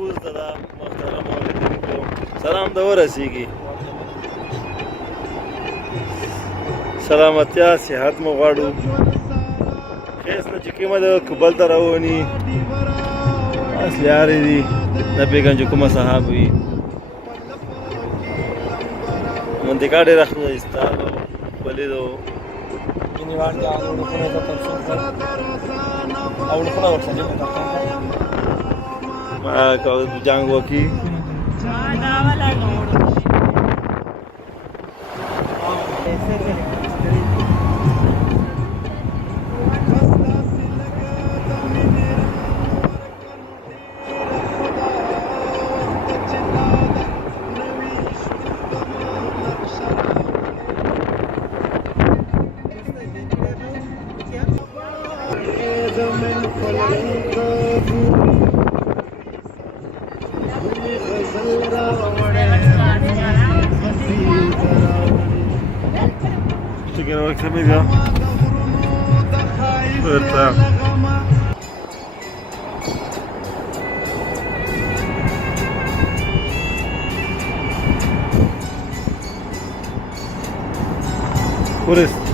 محفوظ ده دا محترم اوریدونکو سلام د ورسیږي سلامتیا صحت مو غواړو خیس نه چې کومه ده کبل ته رواني اصل یارې دي د بیګنج کومه صحاب وي منطقه ډېره ښایسته ولیدو جنگ وکی Quiero ver qué me dio. Verdad. Por eso.